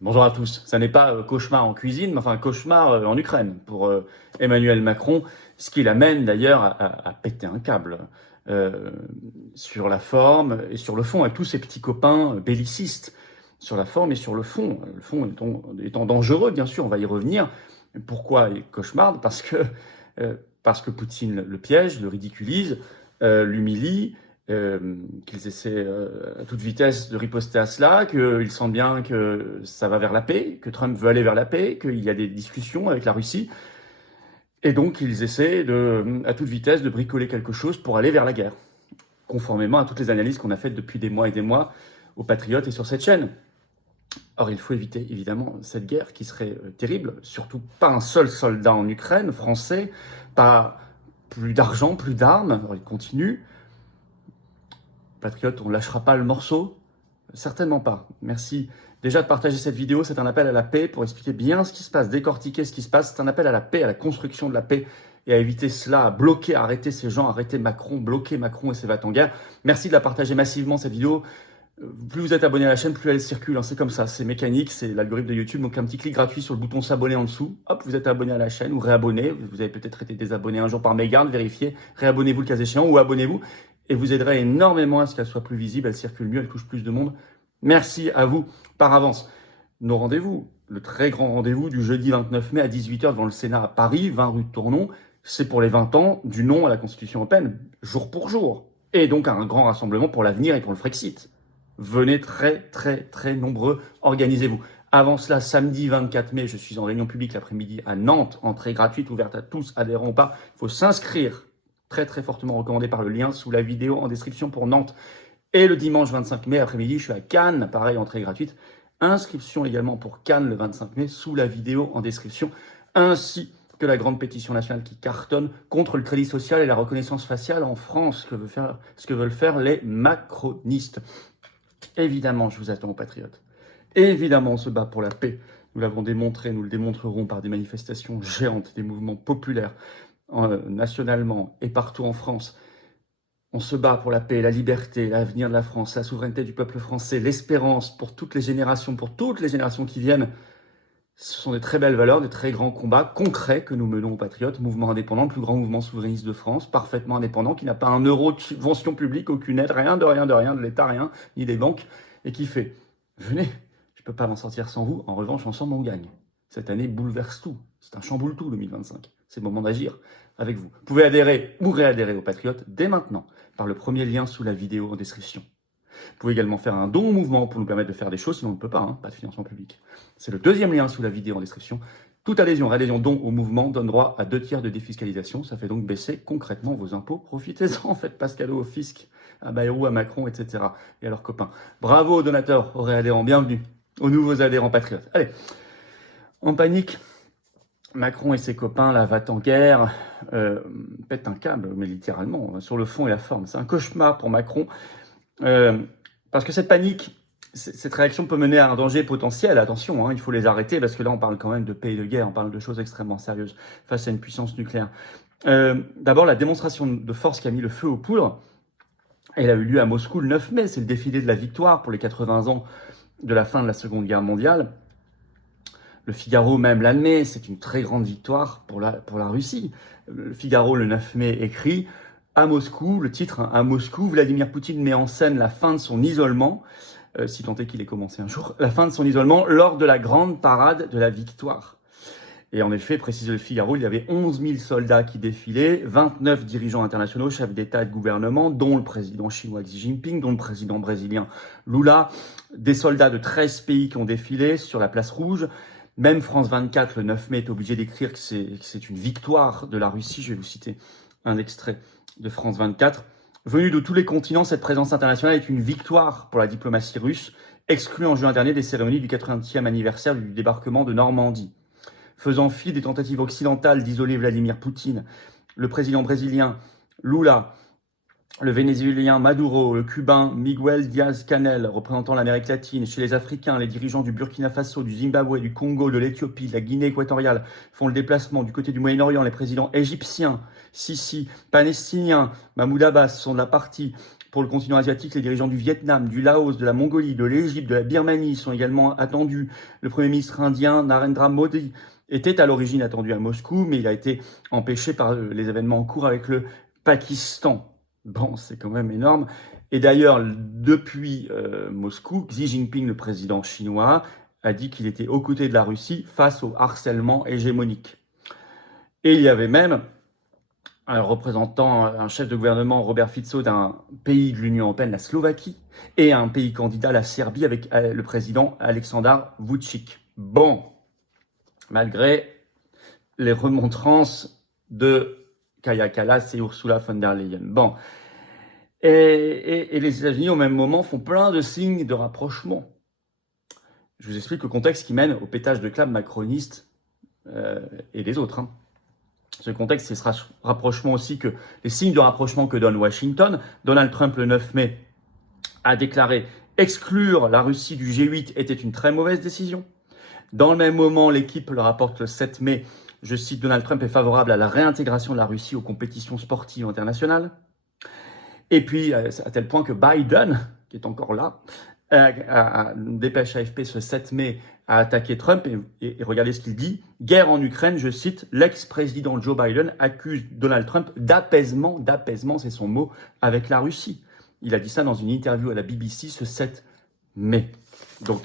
Bonjour à tous. Ça n'est pas cauchemar en cuisine, mais enfin cauchemar en Ukraine pour Emmanuel Macron, ce qui l'amène d'ailleurs à péter un câble euh, sur la forme et sur le fond, avec tous ces petits copains bellicistes, sur la forme et sur le fond. Le fond étant dangereux, bien sûr, on va y revenir. Pourquoi il cauchemarde? Parce que Poutine le piège, le ridiculise, l'humilie, qu'ils essaient à toute vitesse de riposter à cela, qu'ils sentent bien que ça va vers la paix, que Trump veut aller vers la paix, qu'il y a des discussions avec la Russie, et donc ils essaient à toute vitesse de bricoler quelque chose pour aller vers la guerre, conformément à toutes les analyses qu'on a faites depuis des mois et des mois aux Patriotes et sur cette chaîne. Or, il faut éviter évidemment cette guerre qui serait terrible, surtout pas un seul soldat en Ukraine, français, pas plus d'argent, plus d'armes, alors il continue. Patriote, on ne lâchera pas le morceau? Certainement pas. Merci déjà de partager cette vidéo. C'est un appel à la paix pour expliquer bien ce qui se passe, décortiquer ce qui se passe. C'est un appel à la paix, à la construction de la paix et à éviter cela, à bloquer, à arrêter ces gens, arrêter Macron, bloquer Macron et ses va-t-en-guerre. Merci de la partager massivement, cette vidéo. Plus vous êtes abonné à la chaîne, plus elle circule. Hein. C'est comme ça, c'est mécanique, c'est l'algorithme de YouTube. Donc un petit clic gratuit sur le bouton s'abonner en dessous. Hop, vous êtes abonné à la chaîne ou réabonné. Vous avez peut-être été désabonné un jour par mégarde, vérifiez. Réabonnez-vous le cas échéant ou abonnez-vous. Et vous aiderez énormément à ce qu'elle soit plus visible, elle circule mieux, elle touche plus de monde. Merci à vous par avance. Nos rendez-vous, le très grand rendez-vous du jeudi 29 mai à 18h devant le Sénat à Paris, 20 rue de Tournon, c'est pour les 20 ans du non à la Constitution européenne, jour pour jour. Et donc un grand rassemblement pour l'avenir et pour le Frexit. Venez très nombreux, organisez-vous. Avant cela, samedi 24 mai, je suis en réunion publique l'après-midi à Nantes, entrée gratuite, ouverte à tous, adhérents ou pas. Il faut s'inscrire, très fortement recommandé par le lien sous la vidéo en description pour Nantes. Et le dimanche 25 mai après-midi, je suis à Cannes, pareil, entrée gratuite. Inscription également pour Cannes le 25 mai sous la vidéo en description, ainsi que la grande pétition nationale qui cartonne contre le crédit social et la reconnaissance faciale en France, ce que veulent faire les macronistes. Évidemment, je vous attends, patriotes. Évidemment, on se bat pour la paix. Nous l'avons démontré, nous le démontrerons par des manifestations géantes, des mouvements populaires, nationalement et partout en France. On se bat pour la paix, la liberté, l'avenir de la France, la souveraineté du peuple français, l'espérance pour toutes les générations qui viennent. Ce sont des très belles valeurs, des très grands combats concrets que nous menons aux patriotes. Mouvement indépendant, le plus grand mouvement souverainiste de France, parfaitement indépendant, qui n'a pas un euro de subvention publique, aucune aide, rien, de l'État, rien, ni des banques, et qui fait « Venez, je ne peux pas m'en sortir sans vous, en revanche, ensemble on gagne ». Cette année bouleverse tout, c'est un chamboule tout 2025, c'est le moment d'agir avec vous. Vous pouvez adhérer ou réadhérer aux patriotes dès maintenant, par le premier lien sous la vidéo en description. Vous pouvez également faire un don au mouvement pour nous permettre de faire des choses, sinon on ne peut pas, hein, pas de financement public. C'est le deuxième lien sous la vidéo en description. Toute adhésion, réadhésion, don au mouvement donne droit à 2 tiers de défiscalisation. Ça fait donc baisser concrètement vos impôts. Profitez-en, faites pas ce cadeau au fisc, à Bayrou, à Macron, etc. et à leurs copains. Bravo aux donateurs, aux réadhérents, bienvenue aux nouveaux adhérents patriotes. Allez, en panique, Macron et ses copains, là, va-t-en-guerre, pètent un câble, mais littéralement, sur le fond et la forme. C'est un cauchemar pour Macron. Parce que cette panique, cette réaction peut mener à un danger potentiel. Attention, hein, il faut les arrêter parce que là, on parle quand même de paix et de guerre, on parle de choses extrêmement sérieuses face à une puissance nucléaire. D'abord, la démonstration de force qui a mis le feu aux poudres, elle a eu lieu à Moscou le 9 mai. C'est le défilé de la victoire pour les 80 ans de la fin de la Seconde Guerre mondiale. Le Figaro même l'admet, c'est une très grande victoire pour la Russie. Le Figaro, le 9 mai, écrit « À Moscou », le titre, hein, « À Moscou, Vladimir Poutine met en scène la fin de son isolement », si tant est qu'il ait commencé un jour, la fin de son isolement lors de la grande parade de la victoire. Et en effet, précise le Figaro, il y avait 11 000 soldats qui défilaient, 29 dirigeants internationaux, chefs d'État et de gouvernement, dont le président chinois Xi Jinping, dont le président brésilien Lula, des soldats de 13 pays qui ont défilé sur la place rouge. Même France 24, le 9 mai, est obligé d'écrire que c'est une victoire de la Russie. Je vais vous citer un extrait de France 24. Venue de tous les continents, cette présence internationale est une victoire pour la diplomatie russe, exclue en juin dernier des cérémonies du 80e anniversaire du débarquement de Normandie. Faisant fi des tentatives occidentales d'isoler Vladimir Poutine, le président brésilien Lula le Vénézuélien Maduro, le Cubain Miguel Díaz-Canel, représentant l'Amérique latine, chez les Africains, les dirigeants du Burkina Faso, du Zimbabwe, du Congo, de l'Éthiopie, de la Guinée équatoriale font le déplacement du côté du Moyen-Orient. Les présidents égyptiens, Sisi, palestiniens, Mahmoud Abbas sont de la partie. Pour le continent asiatique, les dirigeants du Vietnam, du Laos, de la Mongolie, de l'Égypte, de la Birmanie sont également attendus. Le Premier ministre indien Narendra Modi était à l'origine attendu à Moscou, mais il a été empêché par les événements en cours avec le Pakistan. Bon, c'est quand même énorme. Et d'ailleurs, depuis Moscou, Xi Jinping, le président chinois, a dit qu'il était aux côtés de la Russie face au harcèlement hégémonique. Et il y avait même un représentant, un chef de gouvernement, Robert Fico, d'un pays de l'Union européenne, la Slovaquie, et un pays candidat, la Serbie, avec le président Aleksandar Vučić. Bon, malgré les remontrances de Kaja Kallas et Ursula von der Leyen. Bon. Et les États-Unis, au même moment, font plein de signes de rapprochement. Je vous explique le contexte qui mène au pétage de câble macroniste et les autres. Ce contexte, c'est ce rapprochement aussi, que les signes de rapprochement que donne Washington. Donald Trump, le 9 mai, a déclaré exclure la Russie du G8 était une très mauvaise décision. Dans le même moment, l'équipe le rapporte le 7 mai, je cite, Donald Trump est favorable à la réintégration de la Russie aux compétitions sportives internationales. Et puis, à tel point que Biden, qui est encore là, à dépêche AFP ce 7 mai, a attaqué Trump et regardez ce qu'il dit. Guerre en Ukraine, je cite, l'ex-président Joe Biden accuse Donald Trump d'apaisement, c'est son mot, avec la Russie. Il a dit ça dans une interview à la BBC ce 7 mai. Donc,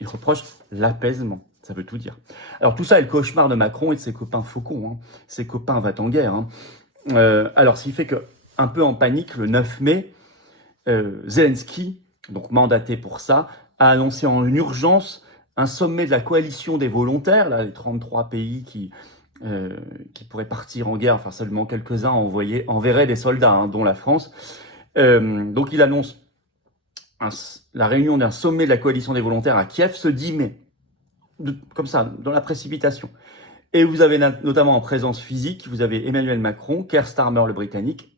il reproche l'apaisement. Ça veut tout dire. Alors, tout ça est le cauchemar de Macron et de ses copains faucons. Ses copains va-t-en-guerre. Alors, ce qui fait que, un peu en panique, le 9 mai, Zelensky, donc mandaté pour ça, a annoncé en urgence un sommet de la coalition des volontaires, là, les 33 pays qui pourraient partir en guerre, enfin seulement quelques-uns enverraient des soldats, dont la France. Donc il annonce la réunion d'un sommet de la coalition des volontaires à Kiev ce 10 mai, comme ça, dans la précipitation. Et vous avez notamment en présence physique, vous avez Emmanuel Macron, Keir Starmer le Britannique,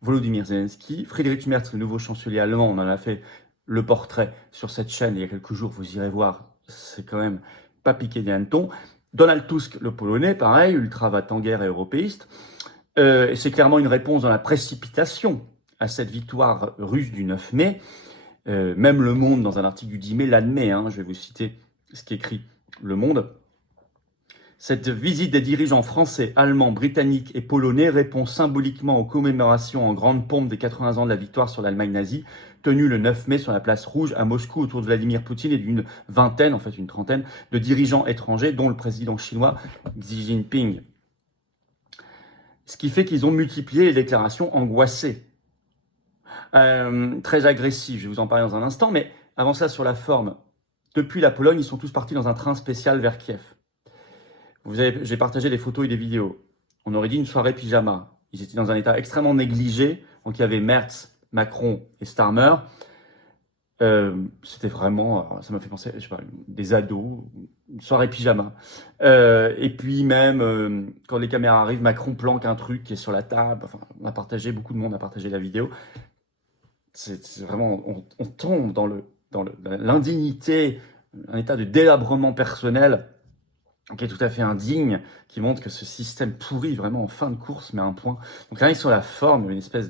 Volodymyr Zelensky, Friedrich Merz, le nouveau chancelier allemand, on en a fait le portrait sur cette chaîne il y a quelques jours, vous irez voir, c'est quand même pas piqué des hannetons. Donald Tusk, le Polonais, pareil, ultra va-t-en-guerre et européiste. Et c'est clairement une réponse dans la précipitation à cette victoire russe du 9 mai. Même Le Monde, dans un article du 10 mai, l'admet. Je vais vous citer ce qu'écrit Le Monde. Cette visite des dirigeants français, allemands, britanniques et polonais répond symboliquement aux commémorations en grande pompe des 80 ans de la victoire sur l'Allemagne nazie, tenue le 9 mai sur la place Rouge à Moscou autour de Vladimir Poutine et d'une vingtaine, en fait une trentaine, de dirigeants étrangers, dont le président chinois Xi Jinping. Ce qui fait qu'ils ont multiplié les déclarations angoissées, très agressives. Je vais vous en parler dans un instant, mais avant ça, sur la forme, depuis la Pologne, ils sont tous partis dans un train spécial vers Kiev. J'ai partagé des photos et des vidéos. On aurait dit une soirée pyjama. Ils étaient dans un état extrêmement négligé. Donc il y avait Merz, Macron et Starmer. C'était vraiment, ça m'a fait penser, je sais pas, des ados, une soirée pyjama. Et puis même, quand les caméras arrivent, Macron planque un truc qui est sur la table. Enfin, beaucoup de monde a partagé la vidéo. C'est vraiment, on tombe dans l'indignité, un état de délabrement personnel qui est tout à fait indigne, qui montre que ce système pourri vraiment en fin de course met un point. Donc rien que sur la forme, une espèce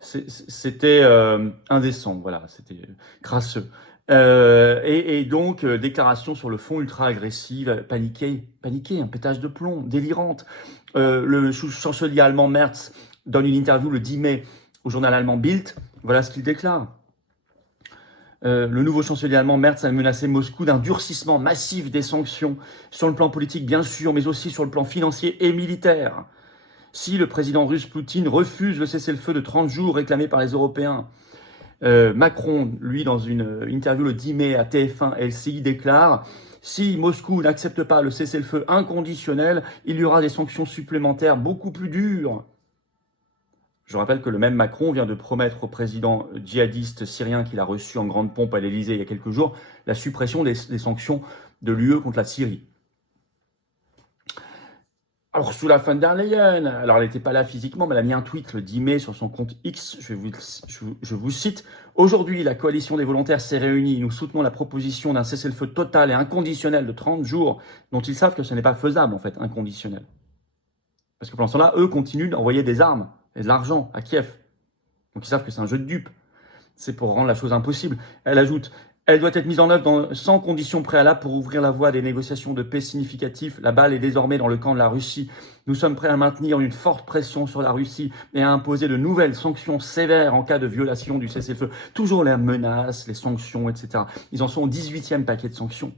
c'était indécent, voilà, c'était crasseux. Et donc déclaration sur le fond ultra agressive, paniquée, un pétage de plomb, délirante. Le chancelier allemand Merz donne une interview le 10 mai au journal allemand Bild. Voilà ce qu'il déclare. Le nouveau chancelier allemand Merz a menacé Moscou d'un durcissement massif des sanctions sur le plan politique, bien sûr, mais aussi sur le plan financier et militaire. Si le président russe Poutine refuse le cessez-le-feu de 30 jours réclamé par les Européens, Macron, lui, dans une interview le 10 mai à TF1 LCI, déclare « Si Moscou n'accepte pas le cessez-le-feu inconditionnel, il y aura des sanctions supplémentaires beaucoup plus dures. » Je rappelle que le même Macron vient de promettre au président djihadiste syrien qu'il a reçu en grande pompe à l'Élysée il y a quelques jours la suppression des sanctions de l'UE contre la Syrie. Ursula von der Leyen, alors elle n'était pas là physiquement, mais elle a mis un tweet le 10 mai sur son compte X, je vous cite. Aujourd'hui, la coalition des volontaires s'est réunie, nous soutenons la proposition d'un cessez-le-feu total et inconditionnel de 30 jours, dont ils savent que ce n'est pas faisable en fait, inconditionnel. Parce que pendant ce temps-là, eux continuent d'envoyer des armes et de l'argent à Kiev. Donc ils savent que c'est un jeu de dupes. C'est pour rendre la chose impossible. Elle ajoute, elle doit être mise en œuvre sans conditions préalables pour ouvrir la voie à des négociations de paix significatives. La balle est désormais dans le camp de la Russie. Nous sommes prêts à maintenir une forte pression sur la Russie et à imposer de nouvelles sanctions sévères en cas de violation du cessez-le-feu. Toujours les menaces, les sanctions, etc. Ils en sont au 18e paquet de sanctions.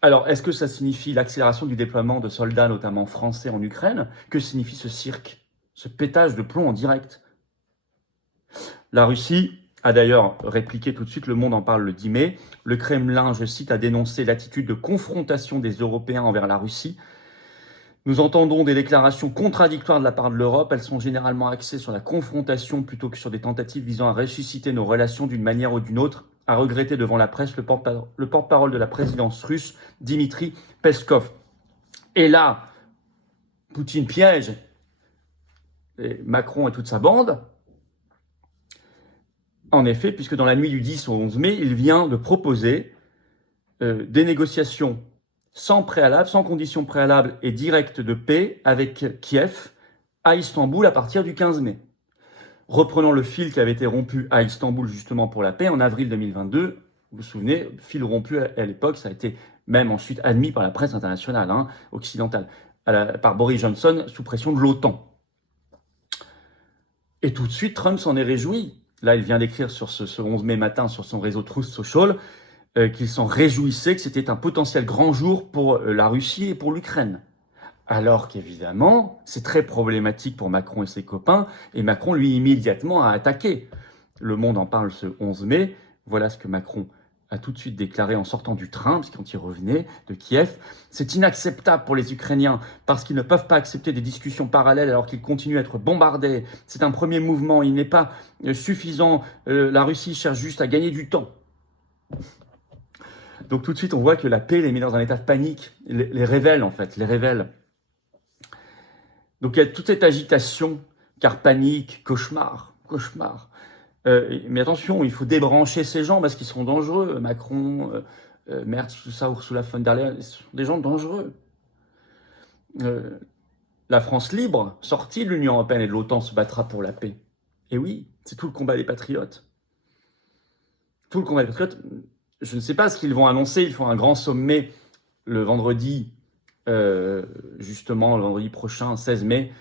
Alors, est-ce que ça signifie l'accélération du déploiement de soldats, notamment français, en Ukraine? Que signifie ce cirque, ce pétage de plomb en direct? La Russie a d'ailleurs répliqué tout de suite, Le Monde en parle le 10 mai. Le Kremlin, je cite, a dénoncé l'attitude de confrontation des Européens envers la Russie. Nous entendons des déclarations contradictoires de la part de l'Europe. Elles sont généralement axées sur la confrontation plutôt que sur des tentatives visant à ressusciter nos relations d'une manière ou d'une autre, a regretté devant la presse le porte-parole de la présidence russe, Dimitri Peskov. Et là, Poutine piège et Macron et toute sa bande. En effet, puisque dans la nuit du 10 au 11 mai, il vient de proposer des négociations sans préalable, sans conditions préalables et directes de paix avec Kiev à Istanbul à partir du 15 mai. Reprenant le fil qui avait été rompu à Istanbul justement pour la paix en avril 2022, vous vous souvenez, fil rompu à l'époque, ça a été même ensuite admis par la presse internationale, occidentale, par Boris Johnson sous pression de l'OTAN. Et tout de suite, Trump s'en est réjoui. Là, il vient d'écrire sur ce 11 mai matin sur son réseau Truth Social qu'il s'en réjouissait, que c'était un potentiel grand jour pour la Russie et pour l'Ukraine. Alors qu'évidemment, c'est très problématique pour Macron et ses copains, et Macron, lui, immédiatement a attaqué. Le Monde en parle ce 11 mai. Voilà ce que Macron a tout de suite déclaré en sortant du train, parce qu'il revenait de Kiev. C'est inacceptable pour les Ukrainiens, parce qu'ils ne peuvent pas accepter des discussions parallèles alors qu'ils continuent à être bombardés. C'est un premier mouvement, il n'est pas suffisant. La Russie cherche juste à gagner du temps. Donc tout de suite, on voit que la paix les met dans un état de panique, les révèle en fait, les révèle. Donc il y a toute cette agitation, car panique, cauchemar. Mais attention, il faut débrancher ces gens parce qu'ils sont dangereux. Macron, Merz, tout ça, Ursula von der Leyen, ce sont des gens dangereux. La France libre, sortie de l'Union européenne et de l'OTAN, se battra pour la paix. Et oui, c'est tout le combat des patriotes. Tout le combat des patriotes. Je ne sais pas ce qu'ils vont annoncer. Ils font un grand sommet le vendredi, justement, le vendredi prochain, 16 mai,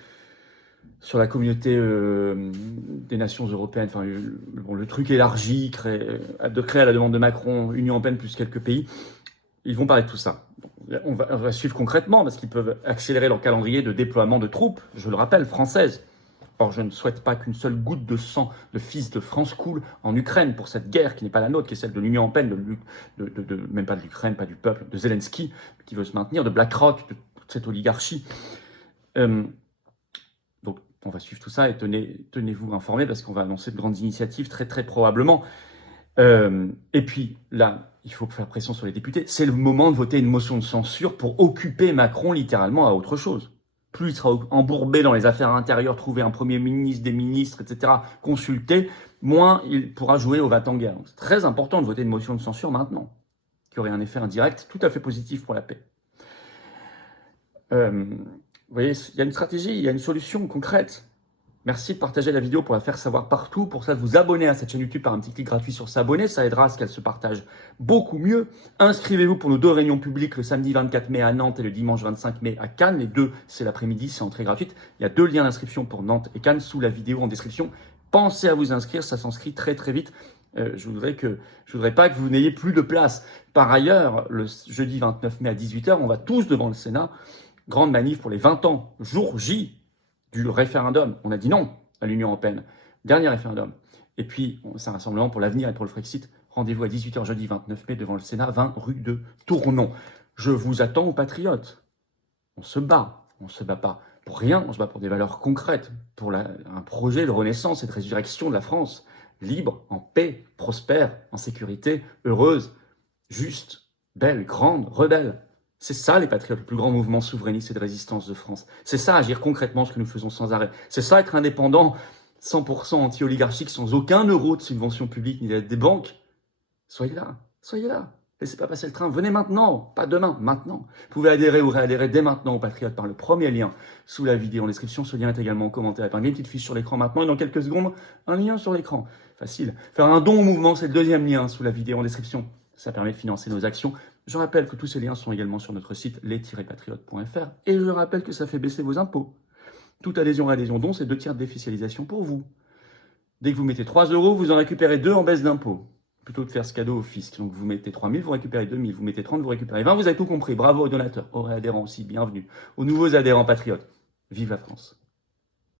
sur la communauté des nations européennes, enfin le truc élargi, de créer à la demande de Macron, Union européenne plus quelques pays, ils vont parler de tout ça. On va suivre concrètement parce qu'ils peuvent accélérer leur calendrier de déploiement de troupes, je le rappelle, françaises. Or, je ne souhaite pas qu'une seule goutte de sang de fils de France coule en Ukraine pour cette guerre qui n'est pas la nôtre, qui est celle de l'Union européenne, même pas de l'Ukraine, pas du peuple, de Zelensky, qui veut se maintenir, de BlackRock, de toute cette oligarchie. Donc, on va suivre tout ça et tenez-vous informés parce qu'on va annoncer de grandes initiatives très, très probablement. Et puis, là, il faut faire pression sur les députés. C'est le moment de voter une motion de censure pour occuper Macron littéralement à autre chose. Plus il sera embourbé dans les affaires intérieures, trouver un premier ministre, des ministres, etc., consulter, moins il pourra jouer au va-t-en-guerre. Donc c'est très important de voter une motion de censure maintenant, qui aurait un effet indirect tout à fait positif pour la paix. Vous voyez, il y a une stratégie, il y a une solution concrète. Merci de partager la vidéo pour la faire savoir partout. Pour ça, de vous abonner à cette chaîne YouTube par un petit clic gratuit sur s'abonner. Ça aidera à ce qu'elle se partage beaucoup mieux. Inscrivez-vous pour nos 2 réunions publiques le samedi 24 mai à Nantes et le dimanche 25 mai à Cannes. Les 2, c'est l'après-midi, c'est entrée gratuite. Il y a 2 liens d'inscription pour Nantes et Cannes sous la vidéo en description. Pensez à vous inscrire, ça s'inscrit très très vite. Je voudrais pas que vous n'ayez plus de place. Par ailleurs, le jeudi 29 mai à 18h, on va tous devant le Sénat. Grande manif pour les 20 ans, jour J du référendum. On a dit non à l'Union européenne. Dernier référendum. Et puis, c'est un rassemblement pour l'avenir et pour le Frexit. Rendez-vous à 18h jeudi 29 mai devant le Sénat, 20 rue de Tournon. Je vous attends aux patriotes. On se bat pas pour rien, on se bat pour des valeurs concrètes, pour un projet de renaissance et de résurrection de la France, libre, en paix, prospère, en sécurité, heureuse, juste, belle, grande, rebelle. C'est ça, les patriotes, le plus grand mouvement souverainiste et de résistance de France. C'est ça, agir concrètement ce que nous faisons sans arrêt. C'est ça, être indépendant, 100% anti-oligarchique, sans aucun euro de subvention publique ni d'aide des banques. Soyez là, soyez là. Laissez pas passer le train. Venez maintenant, pas demain, maintenant. Vous pouvez adhérer ou réadhérer dès maintenant aux Patriotes par le premier lien sous la vidéo en description. Ce lien est également en commentaire. Épinglez une petite fiche sur l'écran maintenant et dans quelques secondes, un lien sur l'écran. Facile. Faire un don au mouvement, c'est le deuxième lien sous la vidéo en description. Ça permet de financer nos actions. Je rappelle que tous ces liens sont également sur notre site les-patriotes.fr et je rappelle que ça fait baisser vos impôts. Toute adhésion et adhésion don, c'est 2 tiers de défiscalisation pour vous. Dès que vous mettez 3 euros, vous en récupérez 2 en baisse d'impôts. Plutôt que de faire ce cadeau au fisc. Donc vous mettez 3 000, vous récupérez 2 000. Vous mettez 30, vous récupérez 20. Vous avez tout compris. Bravo aux donateurs, aux réadhérents aussi. Bienvenue. Aux nouveaux adhérents patriotes. Vive la France.